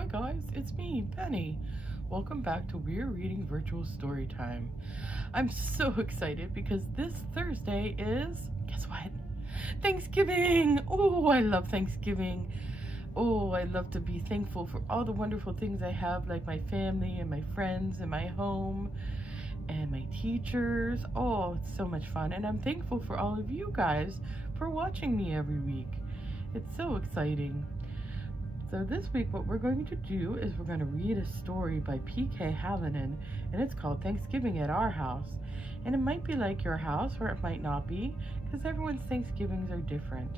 Hi guys, it's me, Penny. Welcome back to We're Reading Virtual Storytime. I'm so excited because this Thursday is, guess what? Thanksgiving! Oh, I love Thanksgiving. Oh, I love to be thankful for all the wonderful things I have, like my family and my friends and my home and my teachers. Oh, it's so much fun. And I'm thankful for all of you guys for watching me every week. It's so exciting. So this week what we're going to do is we're going to read a story by P.K. Hallinan, and it's called Thanksgiving at Our House. And it might be like your house or it might not be, because everyone's Thanksgivings are different.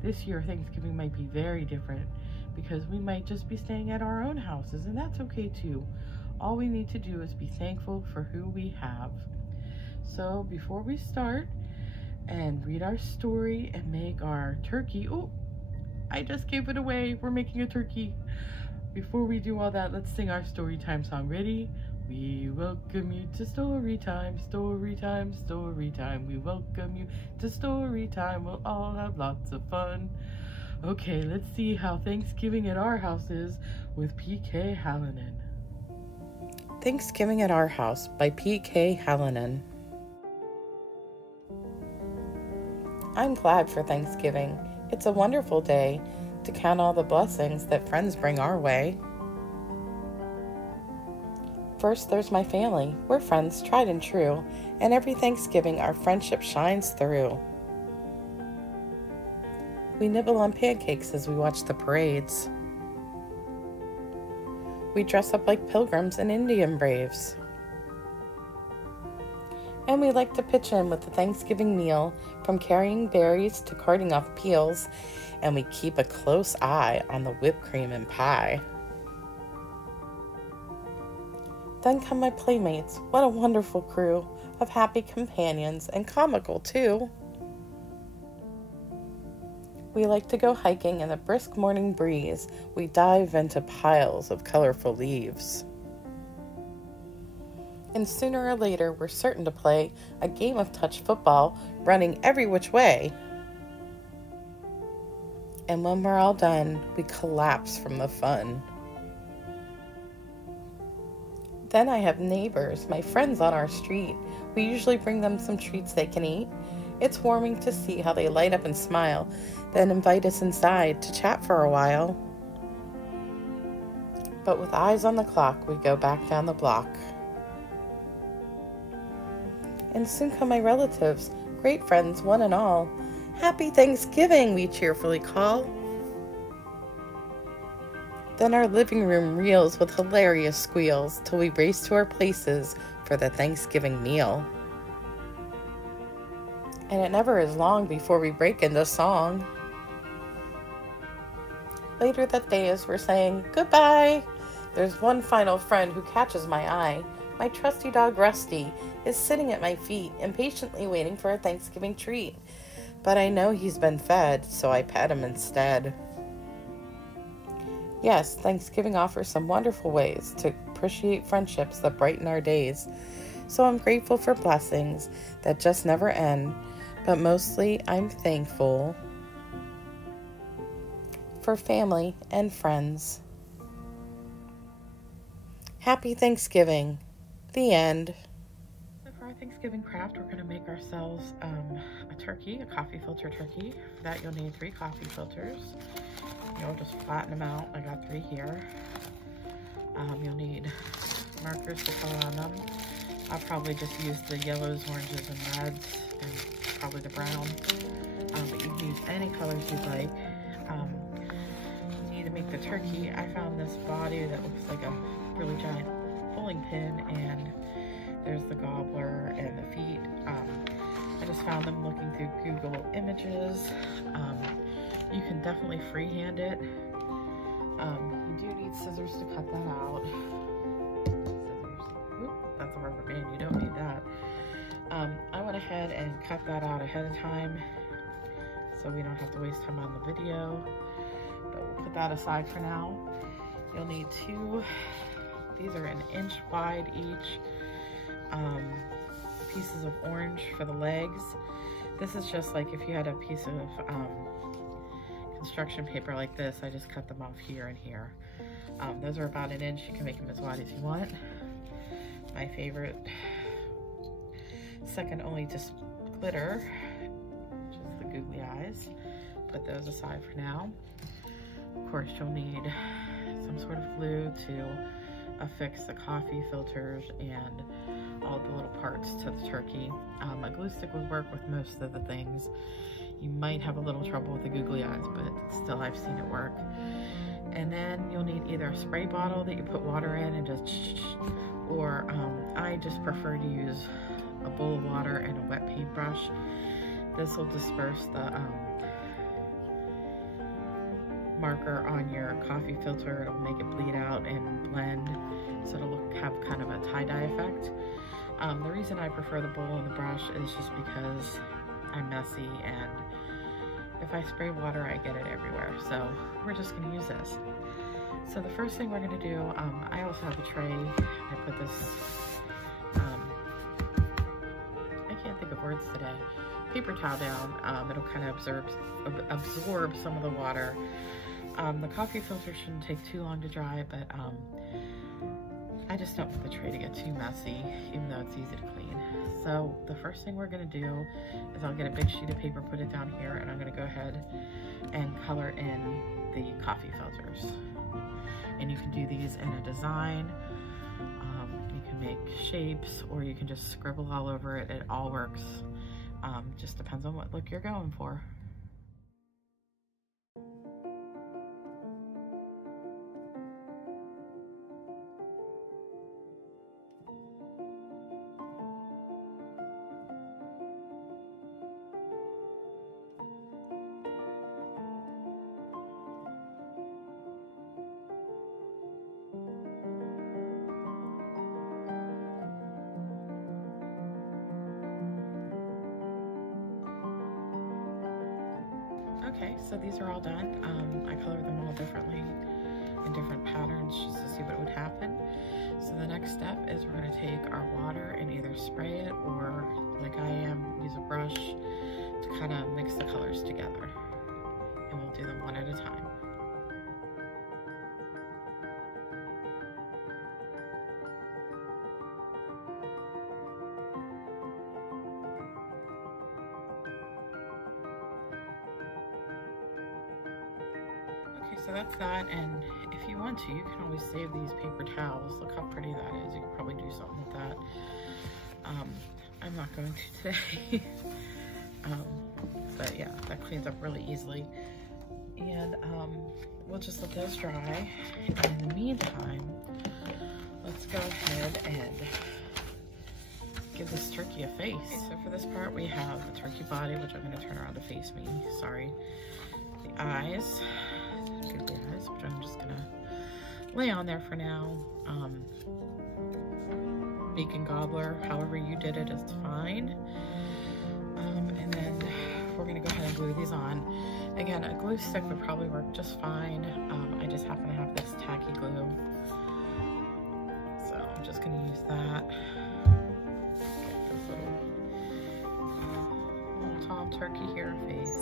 This year Thanksgiving might be very different because we might just be staying at our own houses, and that's okay too. All we need to do is be thankful for who we have. So before we start and read our story and make our turkey, oh, I just gave it away. We're making a turkey. Before we do all that, let's sing our story time song. Ready? We welcome you to story time, story time, story time. We welcome you to story time. We'll all have lots of fun. Okay, let's see how Thanksgiving at Our House is with P.K. Hallinan. Thanksgiving at Our House by P.K. Hallinan. I'm glad for Thanksgiving. It's a wonderful day to count all the blessings that friends bring our way. First, there's my family. We're friends, tried and true, and every Thanksgiving our friendship shines through. We nibble on pancakes as we watch the parades. We dress up like pilgrims and Indian braves. And we like to pitch in with the Thanksgiving meal, from carrying berries to carting off peels, and we keep a close eye on the whipped cream and pie. Then come my playmates. What a wonderful crew of happy companions, and comical too. We like to go hiking in the brisk morning breeze. We dive into piles of colorful leaves. And sooner or later, we're certain to play a game of touch football, running every which way. And when we're all done, we collapse from the fun. Then I have neighbors, my friends on our street. We usually bring them some treats they can eat. It's warming to see how they light up and smile, then invite us inside to chat for a while. But with eyes on the clock, we go back down the block. And soon come my relatives, great friends, one and all. Happy Thanksgiving, we cheerfully call. Then our living room reels with hilarious squeals till we race to our places for the Thanksgiving meal. And it never is long before we break into song. Later that day, as we're saying goodbye, there's one final friend who catches my eye. My trusty dog Rusty is sitting at my feet, impatiently waiting for a Thanksgiving treat. But I know he's been fed, so I pet him instead. Yes, Thanksgiving offers some wonderful ways to appreciate friendships that brighten our days. So I'm grateful for blessings that just never end, but mostly I'm thankful for family and friends. Happy Thanksgiving. The end. For our Thanksgiving craft, we're going to make ourselves a turkey, a coffee filter turkey. For that, you'll need 3 coffee filters. You'll just flatten them out. I got 3 here. You'll need markers to color on them. I'll probably just use the yellows, oranges, and reds, and probably the brown. But you can use any colors you'd like. You need to make the turkey. I found this body that looks like a really giant bowling pin, and there's the gobbler and the feet. I just found them looking through Google Images. You can definitely freehand it. You do need scissors to cut that out. Scissors. Oop, that's a rubber band, you don't need that. I went ahead and cut that out ahead of time so we don't have to waste time on the video. But we'll put that aside for now. You'll need 2, these are 1 inch wide each, pieces of orange for the legs. This is just like if you had a piece of construction paper like this. I just cut them off here and here. Those are about an inch. You can make them as wide as you want. My favorite, second only to glitter, which is the googly eyes. Put those aside for now. Of course, you'll need some sort of glue to affix the coffee filters and all the little parts to the turkey. A glue stick would work with most of the things. You might have a little trouble with the googly eyes, but still I've seen it work. And then you'll need either a spray bottle that you put water in and just, or I just prefer to use a bowl of water and a wet paintbrush. This will disperse the marker on your coffee filter. It'll make it bleed out and blend, so it'll have kind of a tie-dye effect. The reason I prefer the bowl and the brush is just because I'm messy, and if I spray water, I get it everywhere. So we're just gonna use this. So the first thing we're gonna do, I also have a tray. I put this, I can't think of words today, paper towel down. It'll kind of absorb some of the water. The coffee filter shouldn't take too long to dry, but I just don't want the tray to get too messy, even though it's easy to clean. So the first thing we're gonna do is I'll get a big sheet of paper, put it down here, and I'm gonna go ahead and color in the coffee filters. And you can do these in a design. You can make shapes, or you can just scribble all over it. It all works. Just depends on what look you're going for. Okay, so these are all done. I colored them all differently in different patterns just to see what would happen. So the next step is we're going to take our water and either spray it, or like I am, use a brush to kind of mix the colors together. And we'll do them one at a time. So that's that, and if you want to, you can always save these paper towels. Look how pretty that is. You could probably do something with that. I'm not going to today. But yeah, that cleans up really easily. And we'll just let those dry. And in the meantime, let's go ahead and give this turkey a face. Okay, so for this part, we have the turkey body, which I'm going to turn around to face me. Sorry. The eyes. Googly eyes, which I'm just gonna lay on there for now. Beacon gobbler, however you did it is fine. And then we're gonna go ahead and glue these on. Again, a glue stick would probably work just fine. I just happen to have this tacky glue, so I'm just gonna use that. Get this little Tom turkey here face.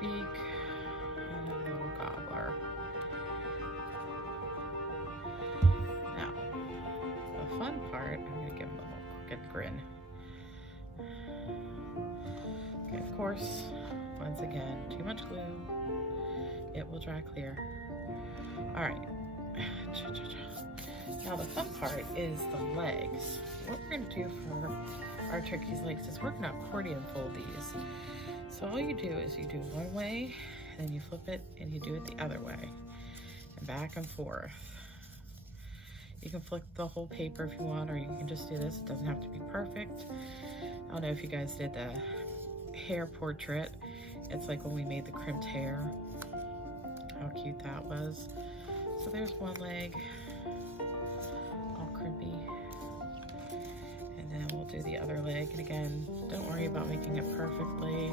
Beak and a little gobbler. Now, the fun part, I'm going to give him a little crooked grin. Okay, of course, once again, too much glue. It will dry clear. All right. Now the fun part is the legs. What we're going to do for our turkey's legs is we're going to accordion fold these. So all you do is you do one way, and then you flip it and you do it the other way, and back and forth. You can flip the whole paper if you want, or you can just do this. It doesn't have to be perfect. I don't know if you guys did the hair portrait. It's like when we made the crimped hair. How cute that was. So there's one leg, all crimpy. And then we'll do the other leg. And again, don't worry about making it perfectly.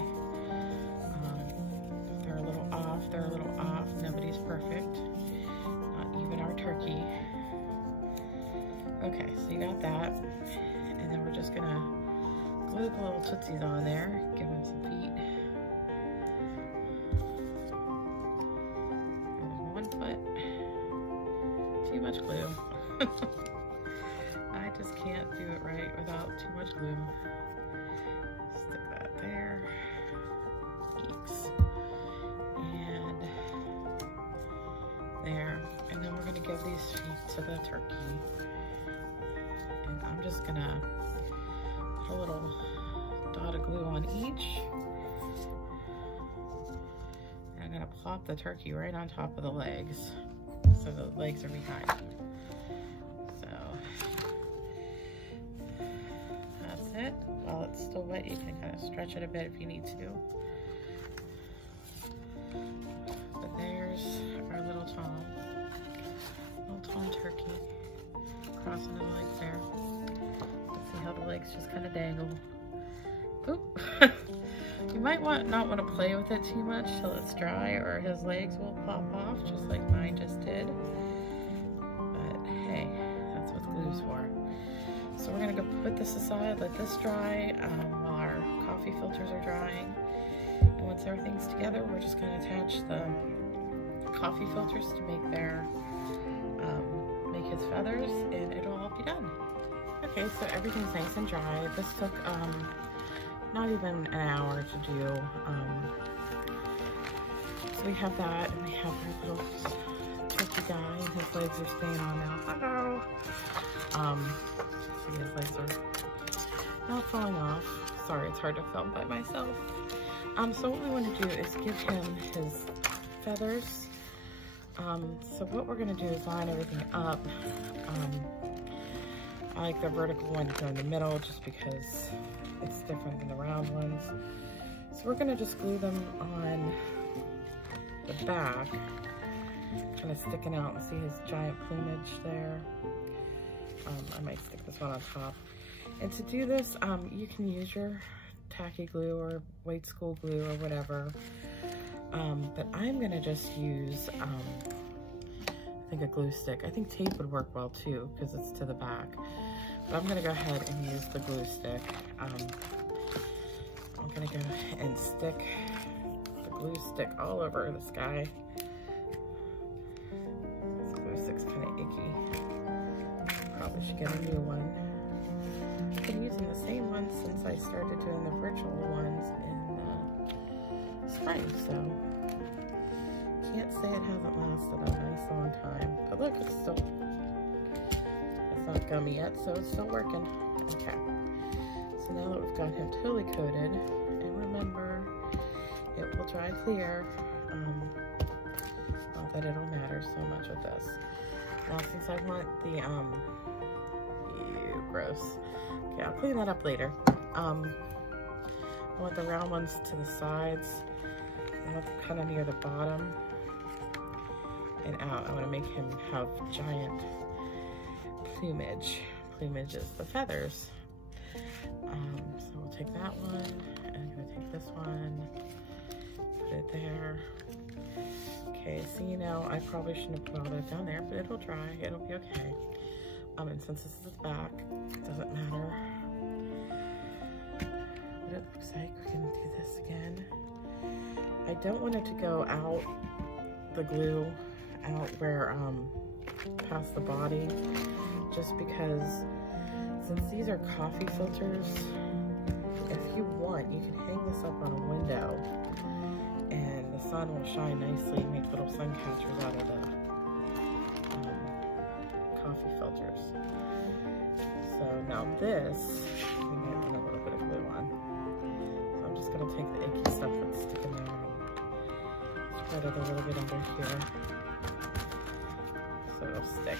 If they're a little off, they're a little off. Nobody's perfect. even our turkey. Okay, so you got that. And then we're just gonna glue the little tootsies on there, give them some feet. There's one foot. Too much glue. I just can't do it right without too much glue. Stick that there. Eeks. And there. And then we're gonna give these feet to the turkey. And I'm just gonna put a little dot of glue on each. And I'm gonna plop the turkey right on top of the legs. So the legs are behind. So that's it. While it's still wet, you can kind of stretch it a bit if you need to. But there's our little Tom turkey. Crossing the legs there. See how the legs just kind of dangle. Oop. You might not want to play with it too much till it's dry, or his legs will pop off just like mine just did. But hey, that's what glue's for. So we're gonna go put this aside, let this dry while our coffee filters are drying. And once everything's together, we're just gonna attach the coffee filters to make his feathers, and it'll all be done. Okay, so everything's nice and dry. This took not even an hour to do. So we have that, and we have our little turkey guy, and his legs are staying on now. Hello. See, his legs are not falling off. Sorry, it's hard to film by myself. So what we want to do is give him his feathers. So what we're gonna do is line everything up. I like the vertical one to go in the middle just because it's different than the round ones. So we're gonna just glue them on the back, kind of sticking out, and see his giant plumage there. I might stick this one on top. And to do this, you can use your tacky glue or White School glue or whatever. But I'm gonna just use, I think a glue stick. I think tape would work well too, because it's to the back. But I'm gonna go ahead and use the glue stick. I'm gonna go and stick the glue stick all over this guy. This glue stick's kind of icky. Probably should get a new one. I've been using the same one since I started doing the virtual ones in spring, so can't say it hasn't lasted a nice long time. But look, it's not gummy yet, so it's still working. Okay, so now that we've got him totally coated, and remember, it will dry clear. Not that it'll matter so much with this. Now, since I want the ew, gross. Okay, I'll clean that up later. I want the round ones to the sides. I want them kind of near the bottom and out. I want to make him have giant plumage. Plumage is the feathers. So we'll take that one, and I'm going to take this one, put it there. Okay, so you know, I probably shouldn't have put all that down there, but it'll dry, it'll be okay. And since this is his back, it doesn't matter what it looks like. We're gonna do this again. I don't want it to go out, the glue, out where, past the body, just because since these are coffee filters, if you want, you can hang this up on a window and the sun will shine nicely and make little sun catchers out of the coffee filters. So now this, I'm going to put a little bit of glue on. So I'm just going to take the icky stuff that's sticking there and spread it a little bit under here so it'll stick.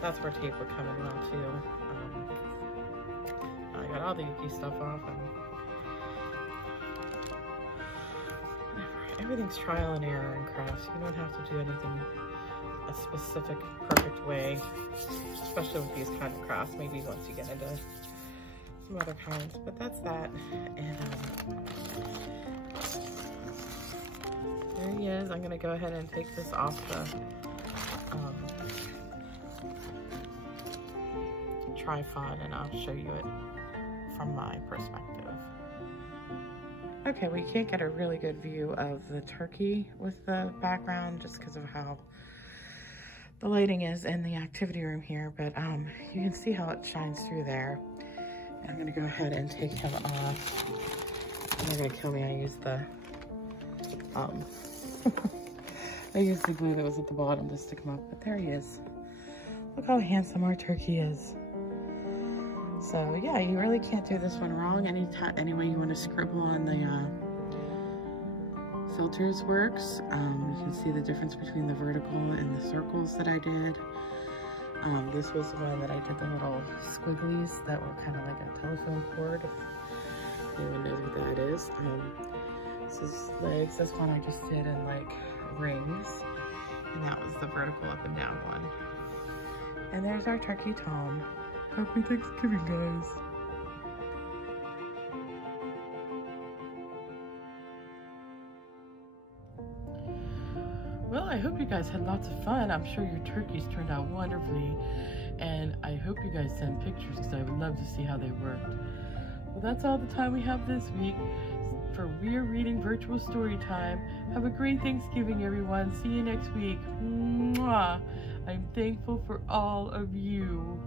That's where tape would come in well too. I got all the icky stuff off, and everything's trial and error in crafts. You don't have to do anything a specific, perfect way, especially with these kinds of crafts. Maybe once you get into some other kinds, but that's that. And there he is. I'm gonna go ahead and take this off the tripod and I'll show you it from my perspective. Okay, we can't get a really good view of the turkey with the background just because of how the lighting is in the activity room here, but you can see how it shines through there. And I'm gonna go ahead and take him off. They're gonna kill me. I used the I used the glue that was at the bottom to stick him up, but there he is. Look how handsome our turkey is. So yeah, you really can't do this one wrong. Any way you want to scribble on the filters works. You can see the difference between the vertical and the circles that I did. This was the one that I did the little squigglies that were kind of like a telephone cord, if anyone knows what that is. This is legs. This one I just did in like rings, and that was the vertical up and down one. And there's our turkey Tom. Happy Thanksgiving, guys. Well, I hope you guys had lots of fun. I'm sure your turkeys turned out wonderfully, and I hope you guys send pictures because I would love to see how they worked. Well, that's all the time we have this week for Weir Reading Virtual Storytime. Have a great Thanksgiving, everyone. See you next week. Mwah! I'm thankful for all of you.